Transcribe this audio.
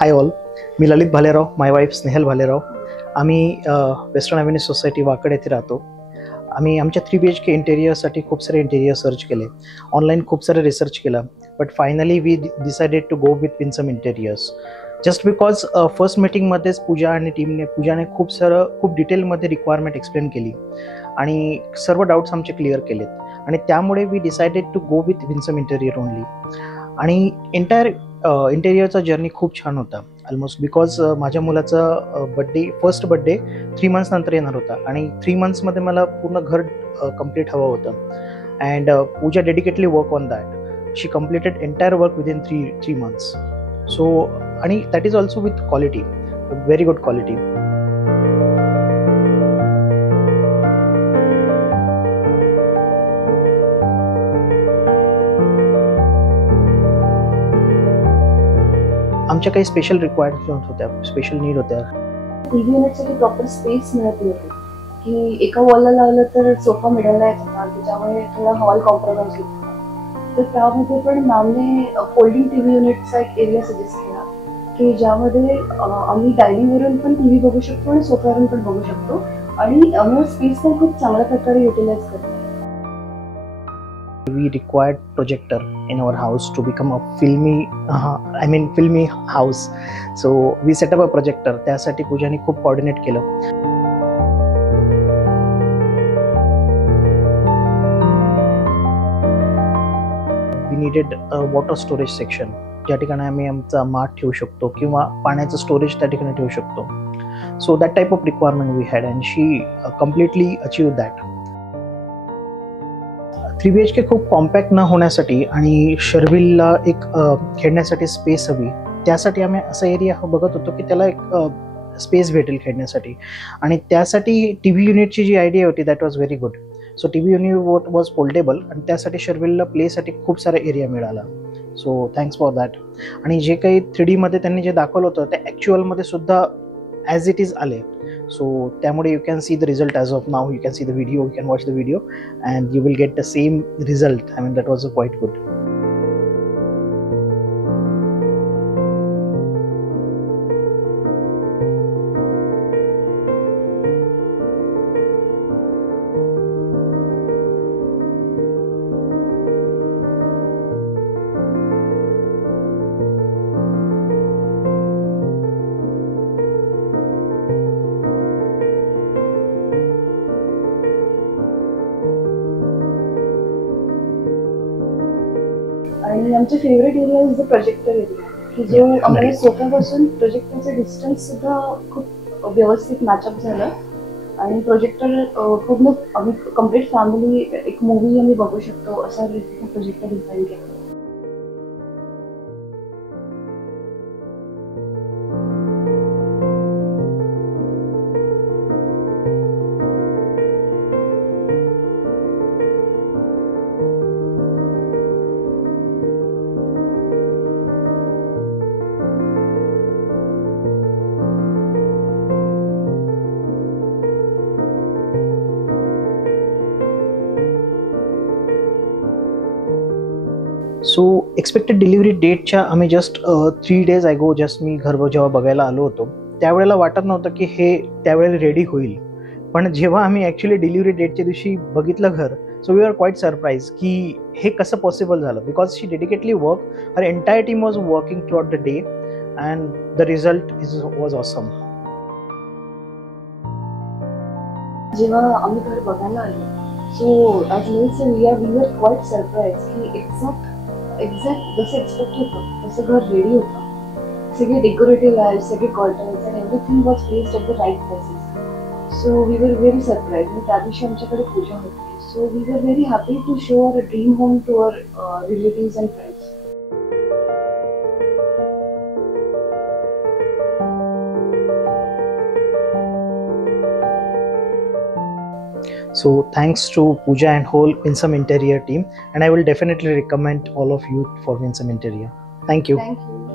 Hi all, मी ललित भालेराव, माय wife Snehal Bhalerao. आम्ही western avenue society Wakad येथे राहतो. आम्ही आमच्या 3 BHK इंटेरियरसाठी खूप सारे इंटेरियर सर्च केले, ऑनलाईन खूप सारे रिसर्च केला, but finally we decided to go with Winsome interiors. Just because first मीटिंगमध्येच पूजाने खूप डिटेलमध्ये रिक्वायरमेंट एक्सप्लेन केली आणि सर्व डाऊट्स आमचे क्लिअर केलेत आणि त्यामुळे we decided to go with Winsome interior only. आणि इंटेरियरचा जर्नी खूप छान होता ऑलमोस्ट, बिकॉज माझ्या मुलाचा फर्स्ट बड्डे 3 मंथ्स नंतर येणार होता आणि 3 मंथ्समध्ये मला पूर्ण घर कम्प्लीट हवं होतं. And Pooja dedicatedly work on that. She completed entire work within 3 months. So आणि that is also with quality, very good quality. आमच्या काही स्पेशल रिक्वायरमेंट होत्या, स्पेशल नीड होत्या. टीव्ही युनिटसाठी प्रॉपर स्पेस मिळत नव्हती की एका वॉलला लावलं तर सोफा मिडलला येत होता, त्याच्यामुळे थोडा हॉल कॉम्प्रोमाइज होता. तर त्यामध्ये पण मॅमने फोल्डिंग टीव्ही युनिटचा एक एरिया सजेस्ट केला की ज्यामध्ये आम्ही डायनिंगवरून पण टीव्ही बघू शकतो आणि सोफ्यावरून पण बघू शकतो आणि आम्ही स्पेस पण खूप चांगल्या प्रकारे युटिलाइज करतो. We required projector in our house to become a filmy house. So we set up a projector. त्यासाठी पूजाने खूप कोऑर्डिनेट केलं. We needed a water storage section. ज्या ठिकाणी आम्ही आमचा माठ ठेवू शकतो किंवा पाण्याचं स्टोरेज त्या ठिकाणी ठेवू शकतो. So that type of requirement we had and she completely achieved that. 3 BHK खूप कॉम्पॅक्ट न होण्यासाठी आणि शर्विलला एक खेळण्यासाठी स्पेस हवी, त्यासाठी आम्ही असा एरिया बघत होतो की त्याला एक स्पेस भेटेल खेळण्यासाठी. आणि त्यासाठी टी व्ही युनिटची जी आयडिया होती that was very good. So T V unit was foldable आणि त्यासाठी शर्विलला प्लेसाठी खूप सारा एरिया मिळाला. So thanks for that. आणि जे काही 3Dमध्ये त्यांनी जे दाखवलं होतं ते ॲक्च्युअलमध्ये सुद्धा ॲज इट इज आले. So त्यामुळे you can see the result as of now. You can see the video, you can watch the video and you will get the same result. I mean that was quite good. आणि आमचा favourite area is the projector area, की जो आम्हाला सोफ्यापासून प्रोजेक्टरचं distance सुद्धा खूप व्यवस्थित matchup झालं आणि प्रोजेक्टर पूर्ण आम्ही कम्प्लीट फॅमिली एक मूवी आम्ही बघू शकतो असा रीतीने प्रोजेक्टर डिझाईन केलं. सो एक्सपेक्टेड डिलिव्हरी डेटच्या आम्ही जस्ट 3 days अगो मी घर जेव्हा बघायला आलो होतो त्यावेळेला वाटत नव्हतं की हे त्यावेळेला रेडी होईल. पण जेव्हा आम्ही ॲक्च्युली डिलिव्हरी डेटच्या दिवशी बघितलं घर, so we are quite surprise की हे कसं पॉसिबल झालं. Because she dedicatedly work, her entire team was working throughout the day and the result was awesome. जेव्हा आम्ही घर बघायला आलो, so as we were quite surprise की एक्झॅक्ट जसं एक्सपेक्ट होतं तसं घर रेडी होतं. सगळे डेकोरेटिव्ह लाईट, सगळे curtains and everything was placed at the right places. So we were very surprise. आणि त्या दिवशी आमच्याकडे पूजा होती. So we were very happy to show our dream home to our relatives and friends. So thanks to Pooja and whole Winsome Interior team, and I will definitely recommend all of you for Winsome Interior. Thank you. Thank you.